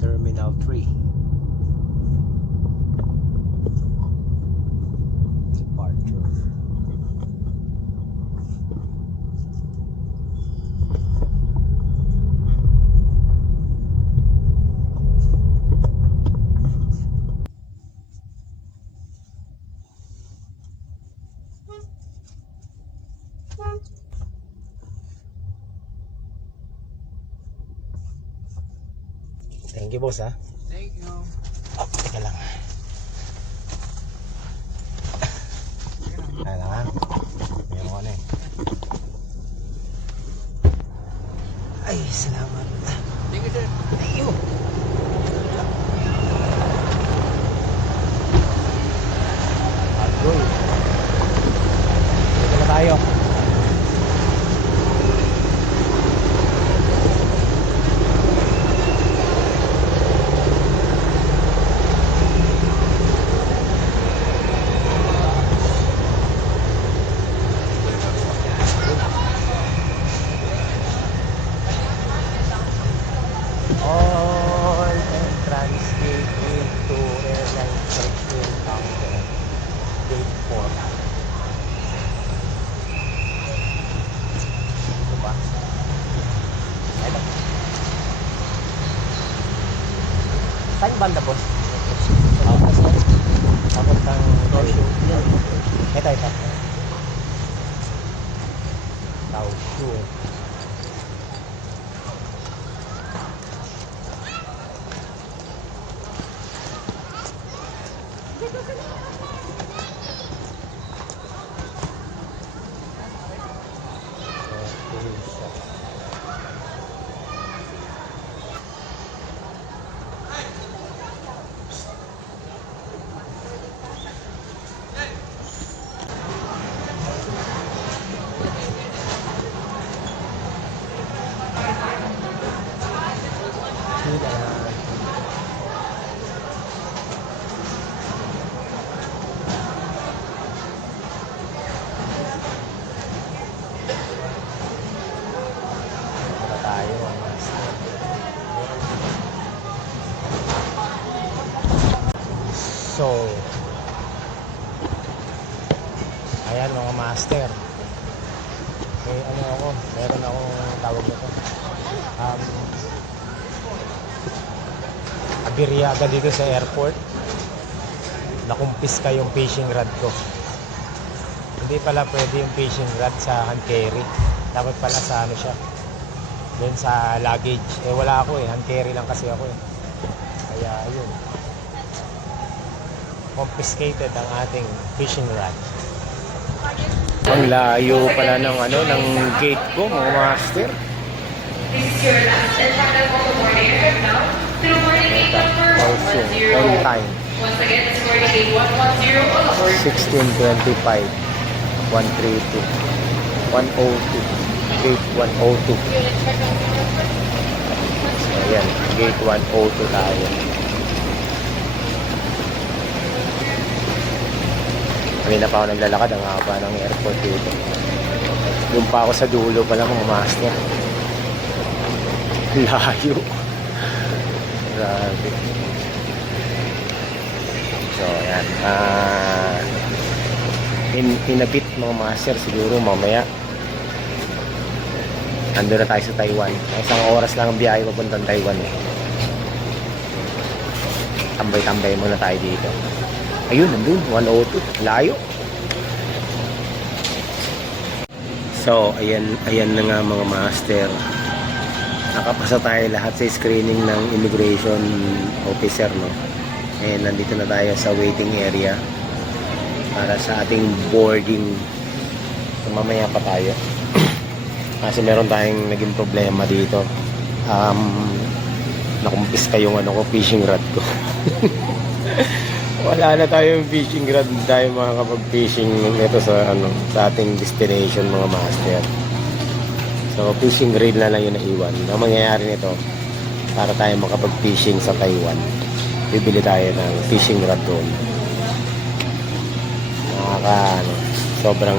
Terminal 3. Departure. Thank you, boss, ha. Thank you. Oh, teka lang. Kailangan. Meron ko na eh. Ay, salamat. Thank you, sir. Thank you. Agoy. Dito na tayo. All entrance gate into airline check-in counter. Gate 4. Ito ba? Ito. Saan banda, boss? Papuntang Taoshu. Ito. Taoshu. So, ayan mga master. Meron akong tawag nito. Abirya agad dito sa airport. Nakumpiska yung fishing rod ko. Hindi pala pwede yung fishing rod sa hand carry. Dapat pala sa ano siya. Doon sa luggage. Wala ako hand carry lang kasi ako Kaya ayun. Confiscated ang ating fishing rod. Ang layo pala ng ng gate ko, mga master. Also on time. 16:25 132 102 gate 102. So ayan, gate 102 tayo. Kanina pa ako naglalakad, ang haba ng airport dito. Doon pa ako sa dulo pala, mga master. Layo. Grabe. So, ayan. In a bit, mga master, siguro mamaya. Ando na tayo sa Taiwan. Isang oras lang ang biyahe papuntang Taiwan. Tambay-tambay muna tayo dito. Ayun, nandun, 102, layo. So, ayan na nga mga master. Nakapasa tayo lahat sa screening ng immigration officer, no? And nandito na tayo sa waiting area para sa ating boarding. So, mamaya pa tayo. Kasi meron tayong naging problema dito. Nakumpiska yung fishing rod ko. Wala na tayong fishing rod, hindi tayo makakapag-fishing nito sa ating destination, mga master. So fishing reel na lang yung naiwan. Ang mangyayari nito, para tayo makapag-fishing sa Taiwan, bibili tayo ng fishing rod doon. Sobrang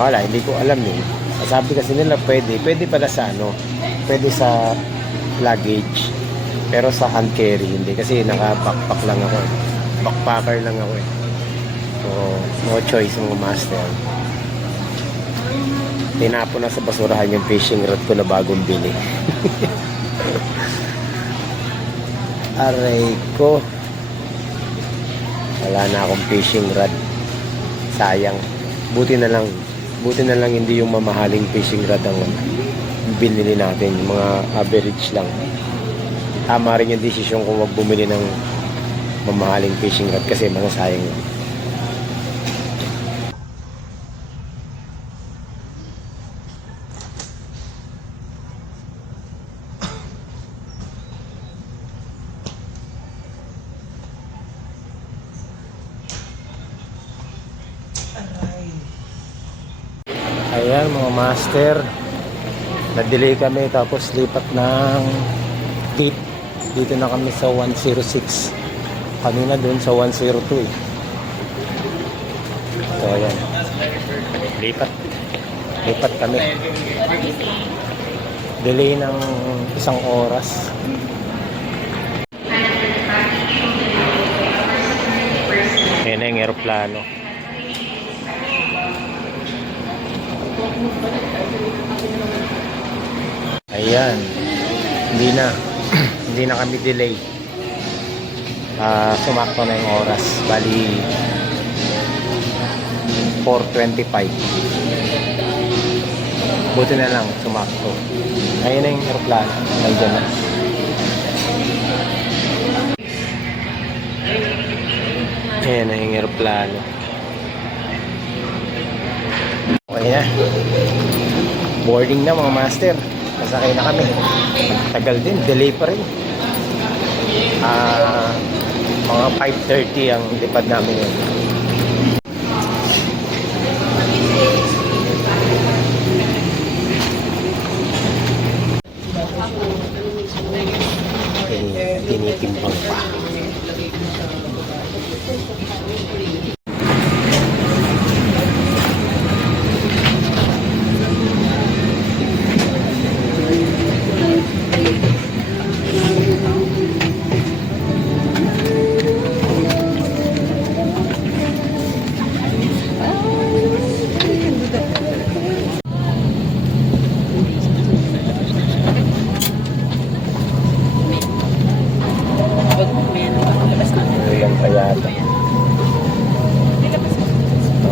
wala, hindi ko alam Sabi kasi nila pwede pala sa pwede sa luggage. Pero sa hand carry, hindi. Kasi naka-backpack lang ako eh. Backpacker lang ako eh. So, no choice mga master. Tinapon na sa basurahan yung fishing rod ko na bagong bili. Aray ko. Wala na akong fishing rod. Sayang. Buti na lang hindi yung mamahaling fishing rod ang binili natin. Yung mga average lang. Tama rin yung desisyon kung wag bumili ng mamahaling fishing rod kasi masasayang yun. Ayan mga master, na-delay kami tapos lipat ng gate. Dito na kami sa 106. Kanina dun sa 102 eh. So ayan, lipat kami. Delay ng isang oras. Ayan na yung aeroplano. Ayan, hindi na kami delay. Sumakto na yung oras, bali 4:25. Buti na lang sumakto. Ayun na yung aeroplano, nandiyan na. Ayan na yung aeroplano. Okay na. Boarding na mga master. Nasakay na kami. Tagal din, delay pa rin. Mga 5:30 ang lipad namin yun. Tinitimbang pa.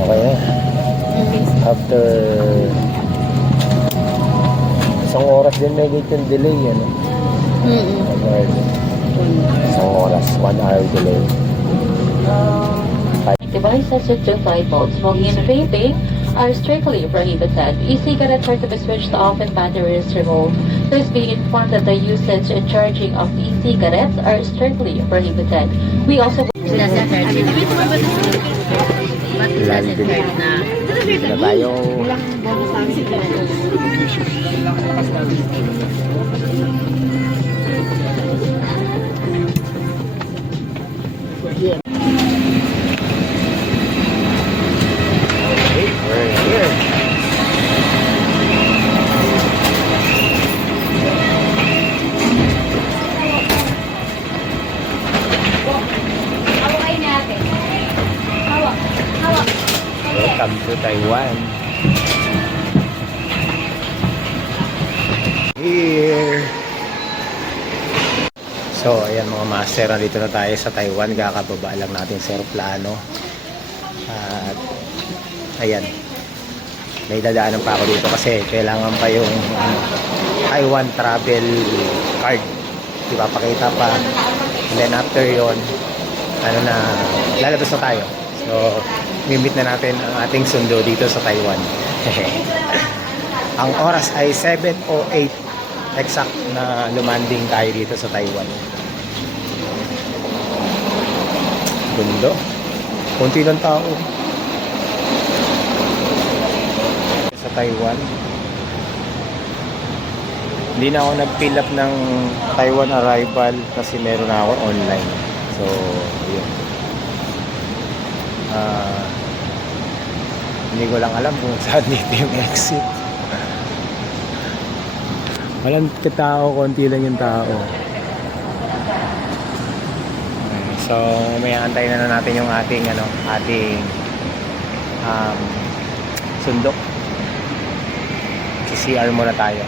Okay. After isang oras din may yung delay ano? Isang oras, 1 hour delay. Devices with 5 volts smoking and vaping are strictly prohibited. E-cigarettes are to be switched off and batteries removed. Please be informed that the usage and charging of e-cigarettes are strictly prohibited. We also Landing. Na tayo. We're here. Welcome to Taiwan. Here. So, ayan mga master, nandito na tayo sa Taiwan. Kakababa lang natin sa aeroplano. At ayan, may dadaanan pa ako dito kasi kailangan pa yung Taiwan travel card. Ipapakita pa. And then after yon, lalabas na tayo. So, mimit na natin ang ating sundo dito sa Taiwan. Ang oras ay 7:08 exact na lumanding tayo dito sa Taiwan. Gundo. Kunti ng tao sa Taiwan. Hindi na ako nag-fill up ng Taiwan arrival kasi meron na ako online. So, yun. Hindi ko lang alam kung saan dito yung exit. Walang tao, konti lang yung tao. So, may antayin na natin yung ating sundok. CR muna tayo.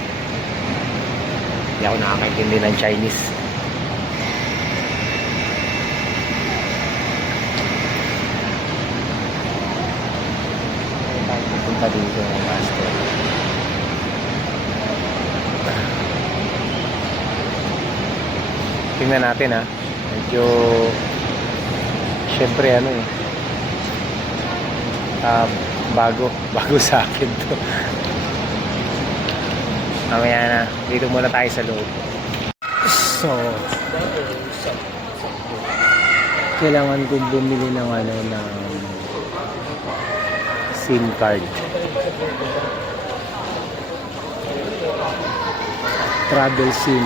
Hindi ako nakakaintindi ng Chinese. Tayo pupunta dito ng master. Tingnan natin ha. Medyo syempre bago sa akin to. Mamaya na, dito muna tayo sa loob. So, kailangan kong bumili ng SIM card. Travel SIM.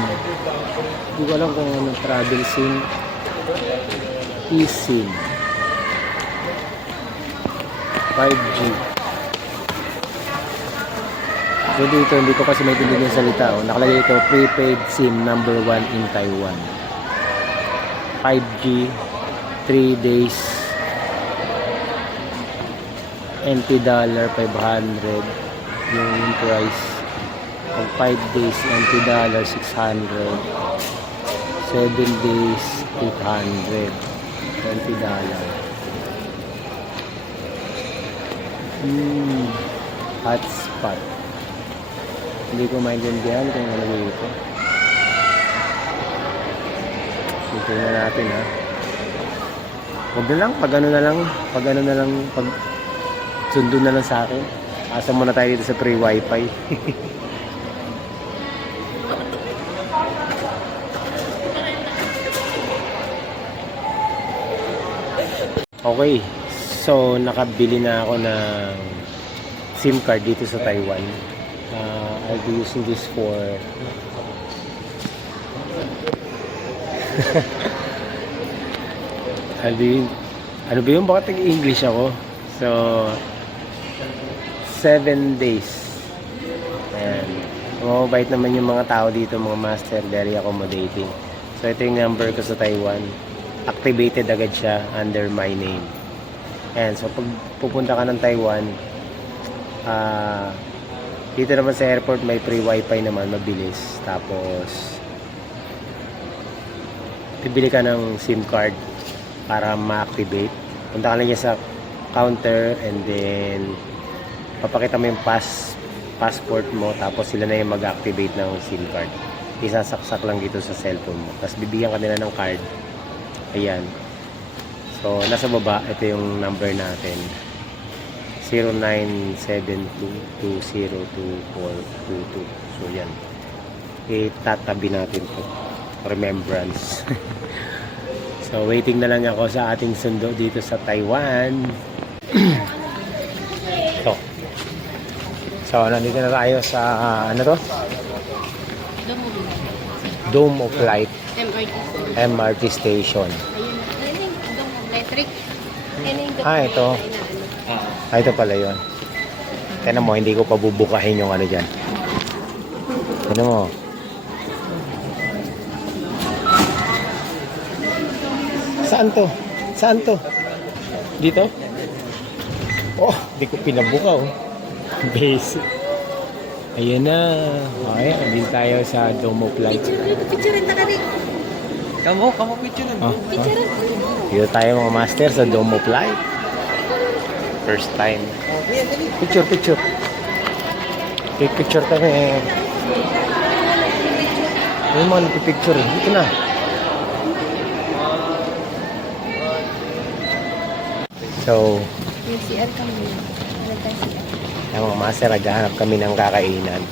Hindi ko alam kung ano travel SIM. eSIM. 5G. So dito, hindi ko kasi maintindihan yung salita. Nakalagay ito, prepaid SIM number 1 in Taiwan. 5G, 3 days, NT dollar 500 yung price. Pag 5 days, NT dollar 600. 7 days, 800 NT dollar. Hotspot. Hindi ko maintindihan kung ano dito. Tingnan natin ha. Huwag na lang, pag sundo na lang sa akin. Asa muna tayo dito sa free wifi. Okay, so nakabili na ako ng SIM card dito sa Taiwan. I'll be using this for ano ba yun? Bakit nag-English ako? So 7 days. Ayan. Mababait naman yung mga tao dito, mga master, very accommodating. So ito yung number ko sa Taiwan. Activated agad siya under my name. And so pag pupunta ka ng Taiwan, dito naman sa airport may free wifi naman, mabilis. Tapos bibili ka ng SIM card para ma-activate. Punta ka lang niya sa counter and then papakita mo yung passport mo, tapos sila na yung mag-activate ng SIM card. Isasaksak lang dito sa cellphone mo. Tapos bibigyan ka nila ng card. Ayan. So, nasa baba, ito yung number natin. 0972202422. So, yan. Itatabi natin to. Remembrance. So, waiting na lang ako sa ating sundo dito sa Taiwan. So, nandito na tayo sa, ano to? Dome of Light. MRT station. Ito. Ito pala yun. Tignan mo, hindi ko pa bubukahin yung ano dyan. Tignan mo. Saan to? Saan to? Dito? Oh, hindi ko pinabuka oh. Basic. Ayan na. Okay, andin tayo sa Dome of Light. Picture na kami. Kamu picture na. Picture. Dito tayo mga master sa Dome of Light. First time. Picture. Take picture kami. Ano mo nagpipicture? Dito na. So, Yung CR kami. Ano tayo CR? ang mga master, naghahanap kami ng kakainan.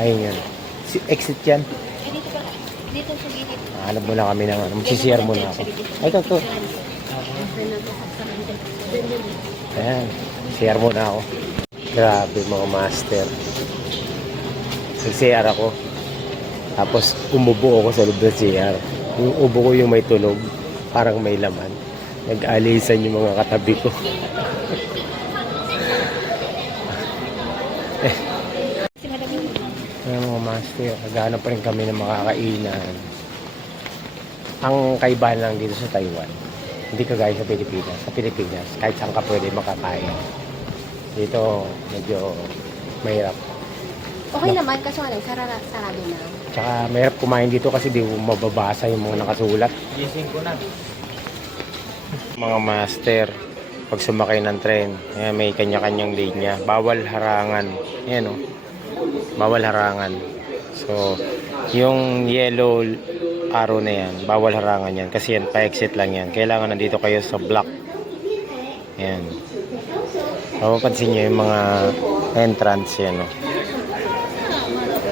Ayun yan. Exit yan. Dito pa. Dito sa gilid. Hanap muna kami ng ano. Magsisiyar muna ako. Ay, ito. Ayan. Share muna ako. Grabe mga master. Nag-CR ako. Tapos umubo ako sa loob ng CR. Yung ubo ko yung may tunog. Parang may laman. Nag-alisan yung mga katabi ko. Ayan mga master. Naghahanap pa rin kami ng makakainan. Ang kaibahan lang dito sa Taiwan, hindi kagaya sa Pilipinas. Sa Pilipinas, kahit saan ka pwede makakain. Dito, medyo mahirap. Okay naman, kaso ano, sarado na. Tsaka mahirap kumain dito kasi di mo mababasa yung mga nakasulat. Gising ko na. Mga master, pag sumakay ng tren, may kanya-kanyang linya. Bawal harangan. Yan o. Bawal harangan. So, yung yellow arrow na yan, bawal harangan yan. Kasi yan, pa-exit lang yan. Kailangan nandito kayo sa block. Yan. Mapapansin nyo yung mga entrance yan o.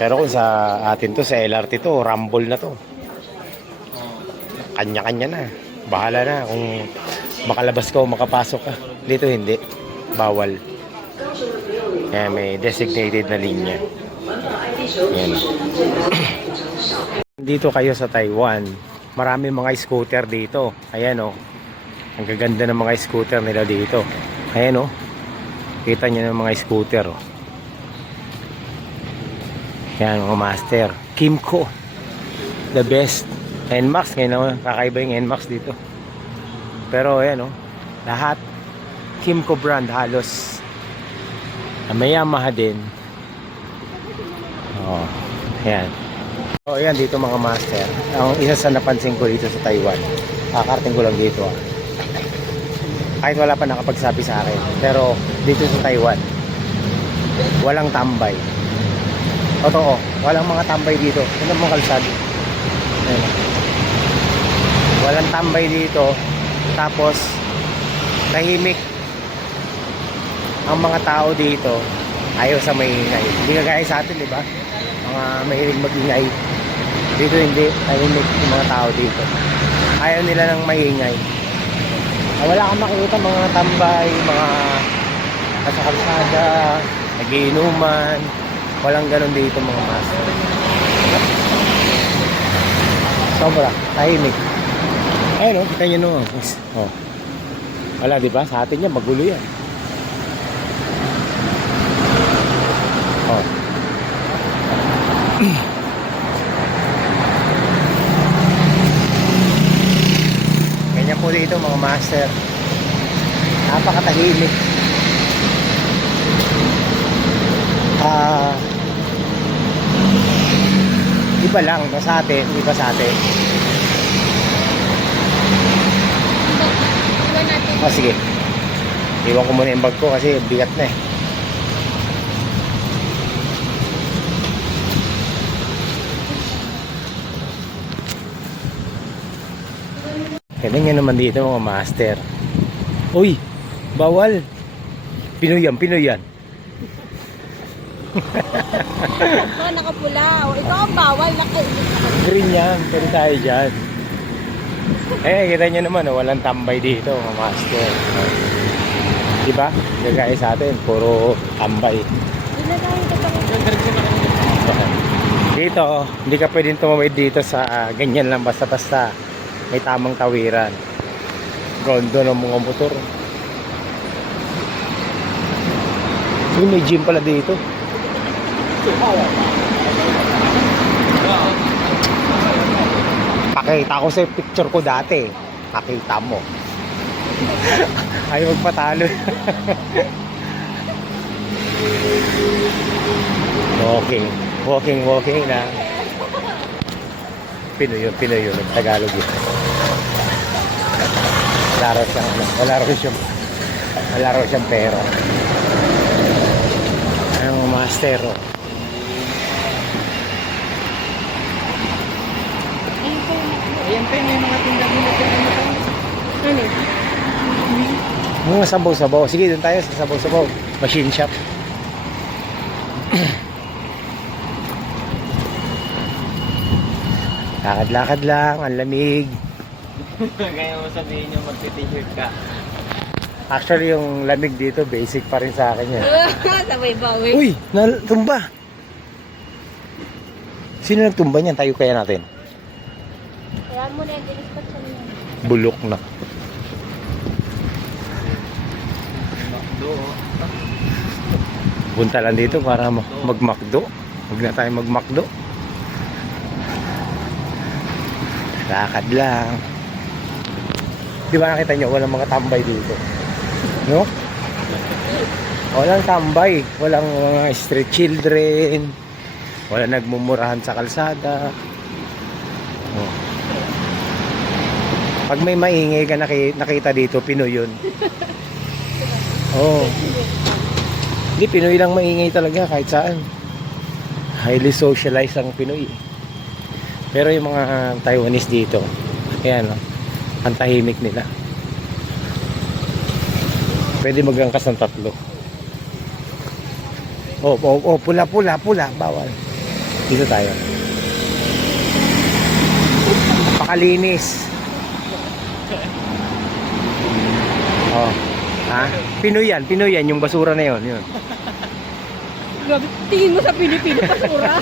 Pero kung sa atin to, sa LRT to, rumble na to. Kanya-kanya na. Bahala na kung makalabas ka o makapasok ka. Dito hindi. Bawal. Kaya may designated na linya. Yan. Dito kayo sa Taiwan, marami mga scooter dito. Ayan o. Ang gaganda ng mga scooter nila dito. Ayan o. Kita nyo ng mga scooter o. Yan mga master. Kimco. The best. NMAX. Ngayon naman kakaiba yung NMAX dito. Pero ayan o. Lahat. Kimco brand halos. May Yamaha din. Oh, ayan. Oh, ayan dito mga master. Ang isa sa napansin ko dito sa Taiwan. Kakarating ko lang dito. Kahit wala pa nakapagsabi sa akin. Pero dito sa Taiwan, walang tambay. Totoo, walang mga tambay dito. Ano mga kalsado? Ayan. Walang tambay dito. Tapos, tahimik. Ang mga tao dito, ayaw sa maingay. Hindi kagaya sa atin, di ba? Mga mahilig mag-ingay. Dito hindi, tahimik yung mga tao dito. Ayaw nila ng maingay. Wala kang makikita mga tambay, mga nasa kalsada, nagiinuman. Walang ganun dito mga master. Sobra, tahimik. Ayun o, kita nyo no. Oh. Wala diba? Sa atin yan, magulo yan. Oh. Ganyan po dito mga master. Napakatahimik. Iba lang sa atin, iba sa atin. Oh, sige. Iwan ko muna yung bag ko kasi bigat na eh. Ganyan naman dito mga master. Uy, bawal. Pinoy yan. Ikaw nakapula. O, ikaw ang bawal. Green yan, pwede tayo dyan. Kita nyo naman, walang tambay dito mga master. Diba? Gagaya sa atin, puro tambay. Dito, hindi ka pwedeng tumawid dito sa ganyan lang basta-basta. May tamang tawiran. Rondo ng mga motor. May gym pala dito. Pakita ko sa picture ko dati. Pakita mo. Ayaw magpatalo. Walking na. Pinoy yun. Tagalog yun. Wala raw siyang pera. Ang master. Ayan pa yung mga tindahan nila. Ano? Mga sabaw-sabaw. Sige, doon tayo sa sabaw-sabaw. Machine shop. Lakad-lakad lang, ang lamig. Kaya mo sabihin nyo magti-t-shirt ka. Actually, yung lamig dito, basic pa rin sa akin yan. Sabay bawi. Uy, natumba. Sino nagtumba niyan? Tayo kaya natin. Kaya mo na yung dinispat sa niya. Bulok na. Punta lang dito para mag-McDo. Huwag na tayo mag-McDo. Lakad lang. Di ba nakita nyo, walang mga tambay dito? No? Walang tambay. Walang mga street children. Walang nagmumurahan sa kalsada. Oh. Pag may maingay ka nakita dito, Pinoy yun. Oh. Hindi, Pinoy lang maingay talaga kahit saan. Highly socialized ang Pinoy. Pero yung mga Taiwanese dito, ayan, oh, ang tahimik nila. Pwede magangkas ng 3. Oh, pula, bawal. Dito tayo. Napakalinis. Oh, ha? Pinoy yan, yung basura na yun. Grabe, tingin mo sa Pilipino, basura.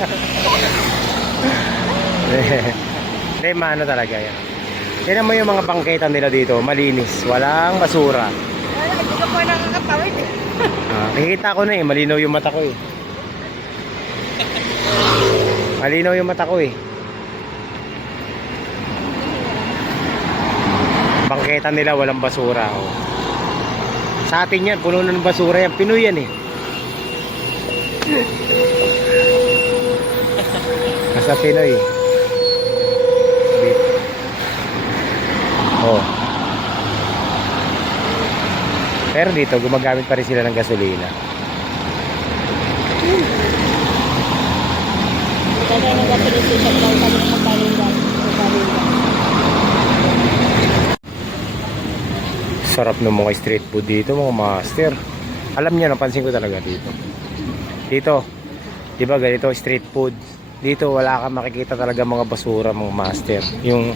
Hindi, maano talaga yan. Tignan mo yung mga bangketa nila dito, malinis, walang basura. Wala, hindi ka pa nakakatawid eh. Nakikita ko na eh, malinaw yung mata ko eh. Malinaw yung mata ko eh. Bangketa nila walang basura. Oh. Sa atin yan, puno ng basura yan. Pinoy yan eh. Nasa Pinoy. Dito. Oh. Pero dito, gumagamit pa rin sila ng gasolina. Kasi nag-apiliti siya daw kami ng magkalindan. Sarap ng mga street food dito, mga master. Alam niyo, napansin ko talaga dito. Dito, di ba ganito street food? Dito wala kang makikita talaga mga basura, mga master. Yung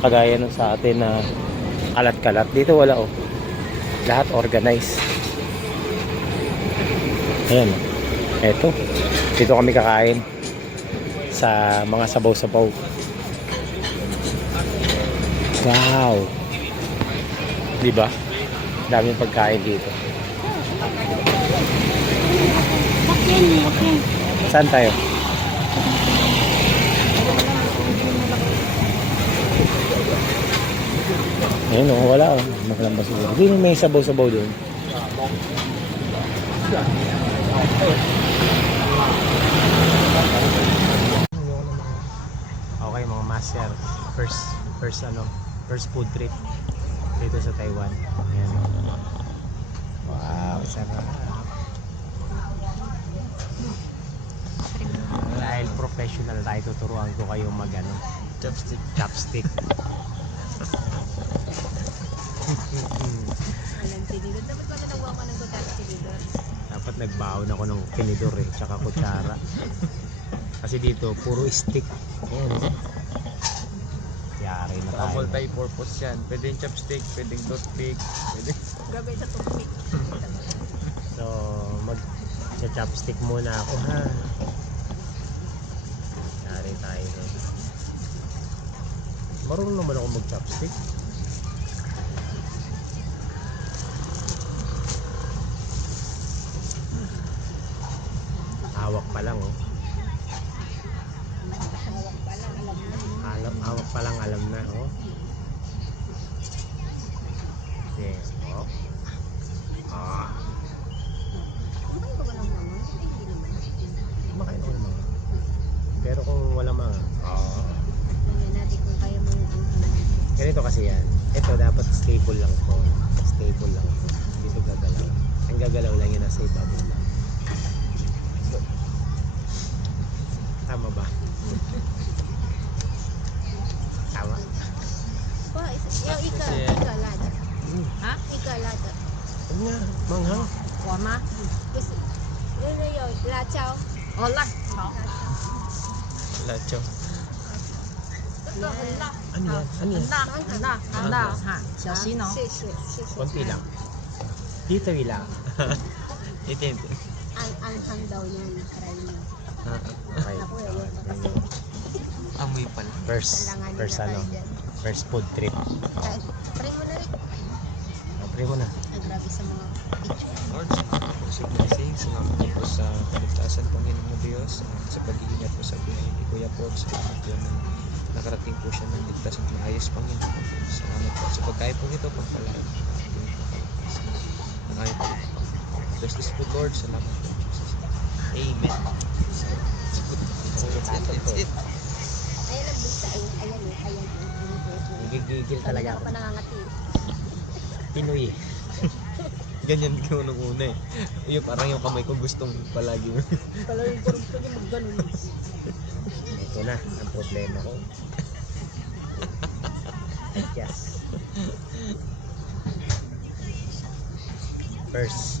kagaya nun sa atin na kalat-kalat. Dito wala oh. Lahat organized. Ayan. Eto. Dito kami kakain sa mga sabaw-sabaw. Wow. Diba? Daming pagkain dito. Saan tayo? Ayun o, wala o. Walang basura. Hindi may sabaw-sabaw doon. Okay mga master. First food trip dito sa Taiwan. Ayan. Wow, sarap. Dahil professional tayo, tuturuan ko kayo chopstick. Alam, tinidor. Dapat ba nagawa ka ng kutsara tinidor? Dapat nagbaon ako ng tinidor eh, tsaka kutsara. Kasi dito, puro stick. Ayan. Yari na tayo. Multi-purpose yan. Pwedeng chopstick, pwedeng toothpick, pwedeng... Grabe sa tupik. So, mag-chopstick muna ako ha. Yari tayo. Marunong naman ako mag-chopstick. Hawak pa lang oh. Hawak pa lang, alam mo. Hawak pa lang alam na oh. Yes, oh. Ah. Kumain ka ba ng mga? Hindi naman. Kumakain ako ng mga. Pero kung wala mga, Tingnan natin kung kaya mo yung ganito kasi yan. Ito dapat stable lang to. Stable lang to. Dito gagalaw. Ang gagalaw lang yun nasa ibabaw lang. So, tama ba? Tama. Oh, yung ikalada. Ha? Ikalada. Huwag nga, manghang. 我吗？不是，有辣椒。哦，辣，好， Lacho. 这个很辣。 Ano yan? Ano yan? 很辣，很辣，很辣哈，小心哦。谢谢，谢谢。 Konti lang. Dito lang. Itin. Anghang daw yan. Try mo. Okay. Ako eh, yun pa kasi. Amoy pala. First food trip. Try mo na rin. Try mo na. Ay, grabe sa mga picture. Lord, sa blessing, salamat po sa kaligtasan, Panginoon mo Diyos, sa pag-iingat po sa buhay ni Kuya Paul, salamat po ng nakarating po siya ng ligtas at maayos, Panginoon. Salamat po sa pagkain po ito, pagpalain po natin ng kalakasan ng aming pagpapang. Bless this food, Lord. Salamat po. in Jesus' name. Amen. That's it. Ayan ang bulsa. Ayan eh. Ayan eh. Gigigil talaga Kanina ako. ka pa nangangati. Pinoy. Ganyan ko nung una eh. Yung parang yung kamay ko gustong palagi. Palagi ko rin pwede mag-ganun. Ito na ang problema ko. Yes.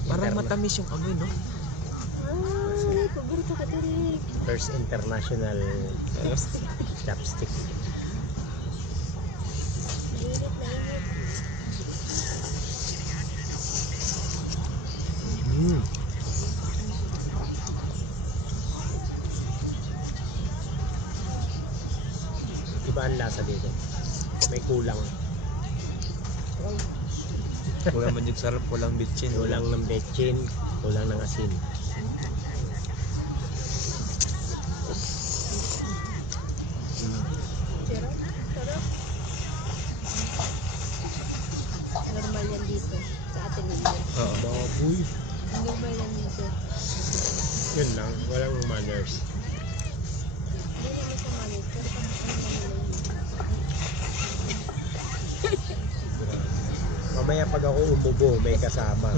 Parang matamis yung amoy, no? Ay, paborito ka direk. First international chopstick. Init na init. Mm. Iba ang lasa dito. May kulang. Kulang man yung sarap, kulang bitchin. Kulang ng betchin, kulang ng asin. Sarap. Sarap. Normal yan dito. Sa atin naman. Oo. Baboy. Normal yan dito. Yun lang, walang manners. Hindi naman sa manis. Pero pag ano naman nila yun. Mamaya pag ako umubo, may kasama.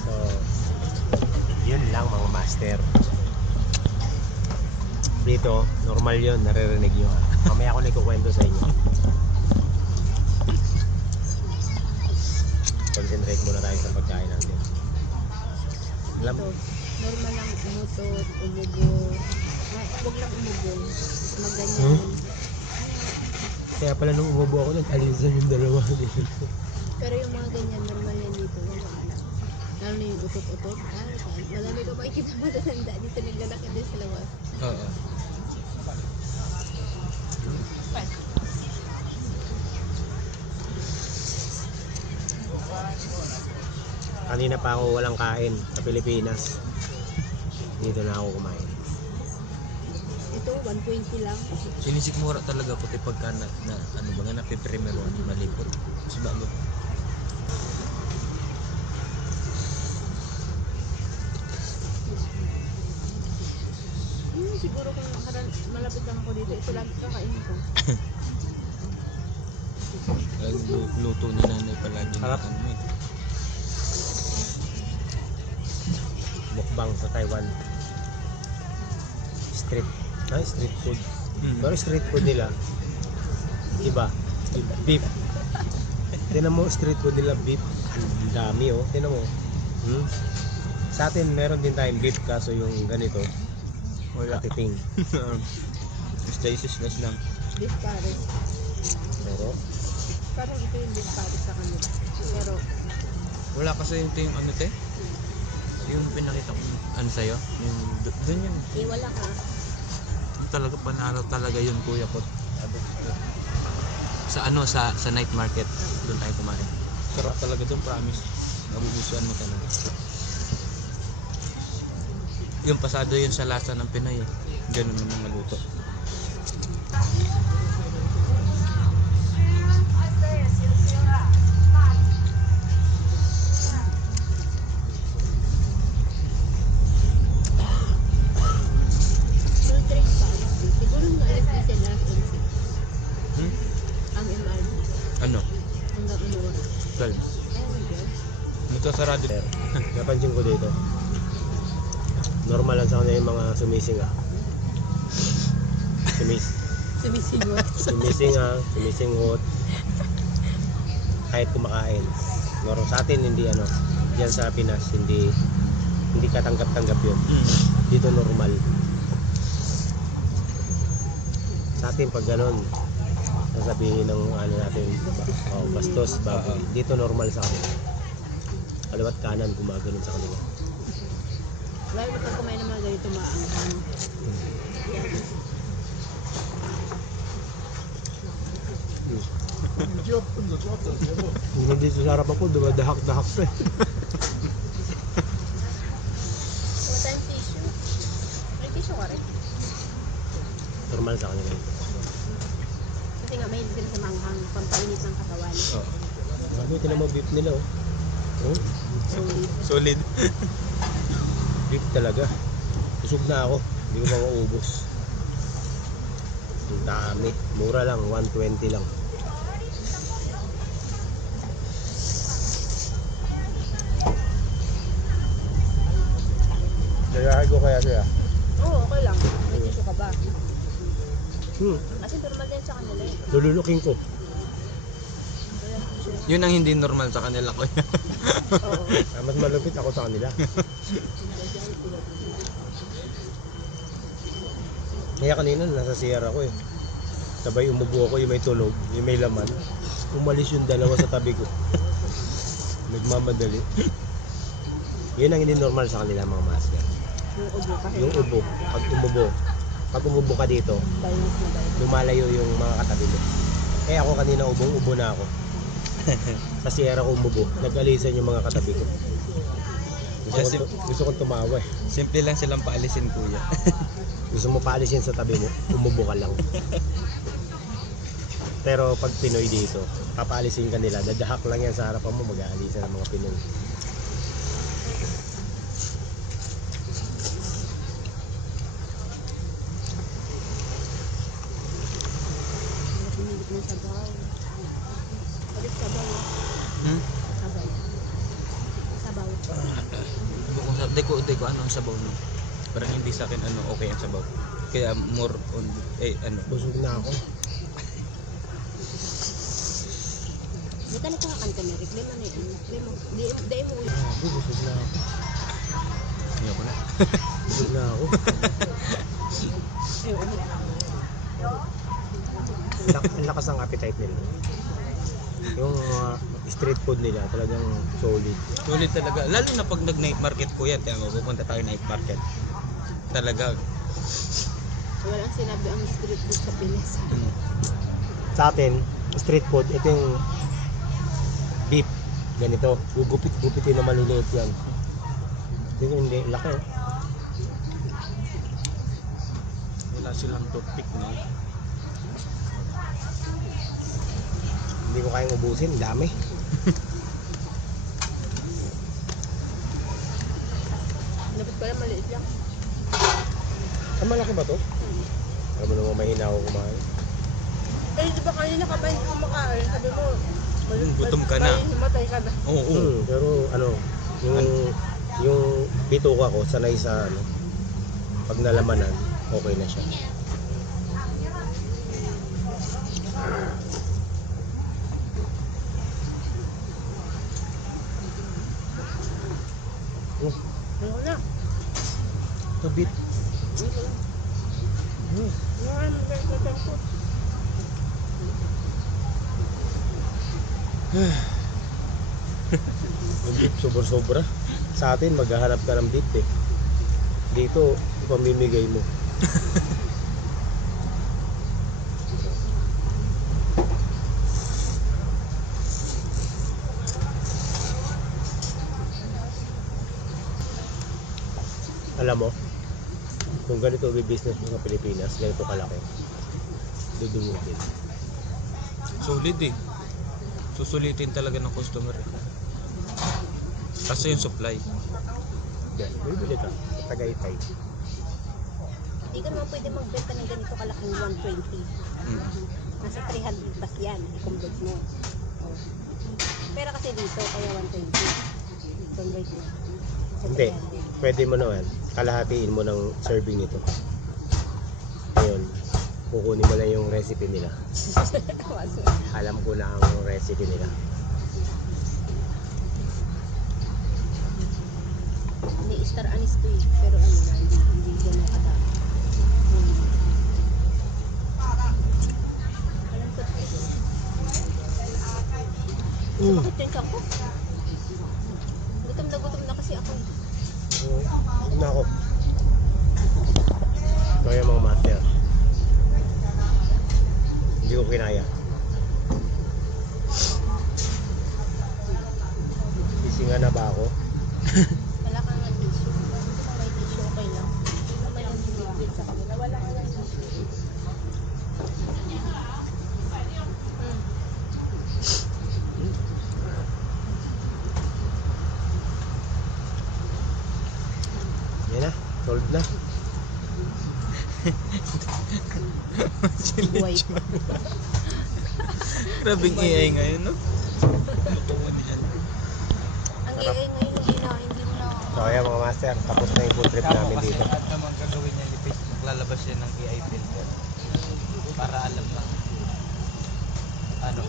So, yun lang mga master. Dito, normal yun, naririnig nyo. Mamaya ako nagkukwento sa inyo. Concentrate muna tayo sa pagkain natin. Alam, Dito, normal lang umutot, umubo. Ay, huwag lang umubo. Magganyan. kaya pala nung umubo ako, nag-alisan yung dalawa. Pero yung mga ganyan, normal yan dito. Wala. Lalo na yung utot-utot. Ay, marami ka makikita matatanda dito naglalakad din sa labas. Oo. Kanina pa ako walang kain sa Pilipinas. Dito na ako kumain. Ito, 120 lang. Sinisikmura talaga ko pagka na ano ba nga napiprimeron, malipot. Kasi bago. Siguro kung malapit lang ako dito, ito lang kakainin ko. Ang luto ni nanay palagi na Harap. ano eh. Mukbang sa Taiwan. Street food. Pero street food nila, iba. Beef. Tinan mo, street food nila beef. Ang dami oh. Tinan mo. Sa atin, meron din tayong beef kaso yung ganito, Wala. katiting. Basta isislas lang. Beef pares. Pero, Parang ito yung beef pares sa kanila. Pero, Wala kasi yung ano te? Yung pinakita ko ano sa'yo? Yung doon yun. wala ka. Yung talaga panalo talaga yun kuya ko. Sa ano sa night market doon tayo kumain. Sarap talaga doon, promise. Magugustuhan mo talaga. Yung pasado yun sa lasa ng Pinay eh. Ganun naman maluto. Pero direct pa. Siguro nga alas 10 na alas 11. Hmm? Ang MRT. Ano? Hanggang ano oras. 12. Ayan mo dyan. Magkasarado. napansin ko dito, normal lang sa kanila yung mga sumisinga. Sumisingot. Sumisingot. Kahit kumakain. Normal sa atin hindi ano, diyan sa Pinas hindi katanggap-tanggap yun. Dito normal. Sa atin pag ganun, sasabihin ng ano natin, bastos, baboy. Dito normal sa kanila. Kaliwat kanan gumagano'n sa kanila. Lalo na pag kumain ng mga ganito maanghang. Yan. Kung nandito sa harap ako, dumadahak-dahak pa eh. What time tissue? May tissue ka? Normal sa kanila ito. Kasi nga mahilig sila sa manghang, pampainit ng katawan. Oo. Grabe, tinan mo beef nila oh. Oh, Solid. Solid. beef talaga. Busog na ako. Hindi ko mauubos. Ang dami. Mura lang, 120 lang. Kaya ko kaya siya. Oo, okay lang. May tissue ka ba? Hmm, Kasi normal yan sa kanila eh. lulunukin ko. Kaya tissue. Yun ang hindi normal sa kanila ko. Oo. Mas malupit ako sa kanila. Kaya kanina nasa CR ako eh. Sabay umubo ako, yung may tulog, yung may laman. Umalis yung dalawa sa tabi ko. Nagmamadali. Yun ang hindi normal sa kanila mga master. Yung ubo kasi. Yung ubo, pag umubo ka dito, Virus na virus. lumalayo yung mga katabi mo. Eh ako kanina ubong-ubo na ako. Sa CR ako umubo, nag-alisan yung mga katabi ko. Gusto kong tumawa eh. Simple lang silang paalisin, kuya. Gusto mo paalisin sa tabi mo, umubo ka lang. Pero pag Pinoy dito, papaalisin ka nila, dadahak lang yan sa harapan mo, mag-aalisan ng mga Pinoy. Pinilit ng sabaw. Pagkat sabaw. Hmm? Sabaw. Sabaw. Di ko ano ang sabaw no. Parang hindi sa akin ano okay ang sabaw. Kaya more on ano. Busog na ako. Di ka nito kakanta ni Rick. Lima na yun. Di mo ulit. Grabe, busog na ako. Ayoko na. Busog na ako. Ang lakas ng appetite nila. Yung street food nila talagang solid. Sulit talaga. Lalo na pag nag-night market po yan. Kaya pupunta tayo night market. Talaga. Walang sinabi ang street food sa Pinas. Sa atin, street food, ito yung beef. Ganito. Gugupit-gupitin na maliliit yan. Dito hindi. Laki. Wala silang toothpick no. Hindi ko kayang ubusin. Dami. Dapat pala maliit lang. Ang malaki ba to? Alam mo naman mahina ako kumain. Eh, di ba kanina ka ba hindi kumakain? Sabi mo, Gutom ka na. Himatay ka na. Oo. Pero ano, yung bituka ko sanay sa ano, pag nalamanan, okay na siya. Oh, Ano na? ito beef. Yung beef sobra-sobra. Sa atin, maghahanap ka ng beef eh. Dito, ipamimigay mo. Alam mo, kung ganito business mo sa Pilipinas, ganito kalaki, dudumutin. Solid eh. Susulitin talaga ng customer. Kasi yung supply. Yan, bibili ka sa Tagaytay. Hindi ka naman pwede magbenta ng ganito kalaking 120. Mm. Nasa 300 plus yan, i-convert mo. Oh. Pero kasi dito, kaya 120. Convert mo. Sa Hindi, 300. pwede mo naman, kalahatiin mo ng serving nito. Ngayon, kukunin mo na yung recipe nila. Alam ko na ang recipe nila. Hindi, star anise to eh. Pero ano na, hindi gano'n kadami. Alam ko to. Bakit yan ako? Gutom na kasi ako. Busog na ako. Kaya mga master. Hindi ko kinaya. Isinga na ba ako? Wala kang nga tissue. Hindi mo may tissue, okay lang. Hindi naman yung bibigil sa kanila. Wala ka lang tissue. Solved na. Buhay pa. Grabing AI ngayon, no? Ang AI ngayon, hindi mo na So ayan mga master, tapos na yung food trip namin Kasi dito. lahat naman gagawin niya ni Facebook, maglalabas siya ng AI filter. Para alam na. Ano?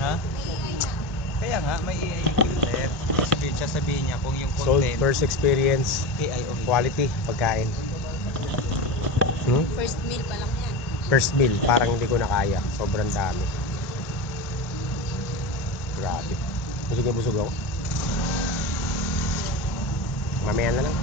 Ha? Kaya nga, may AI yung filter. Sabihin niya kung yung So content first experience, AI o hindi. quality, pagkain. first meal pa lang yan. First meal, parang hindi ko na kaya. Sobrang dami. Grabe. Busog na busog ako. Mamaya na lang.